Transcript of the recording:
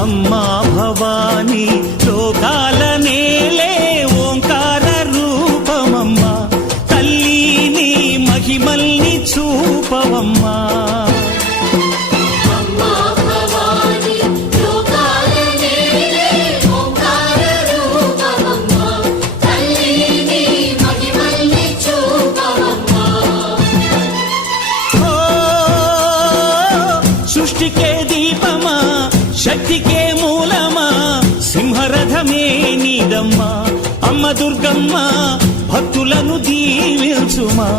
అమ్మా భవానీ లోకాల నేలే ఓంకార రూపమమ్మా, తల్లి నీ మహిమల్ని చూపవమ్మా. సృష్టికే దీపమా, శక్తికే మూలమా, సింహరథమే నీదమ్మా. అమ్మ దుర్గమ్మ భక్తులను దీవించుమా.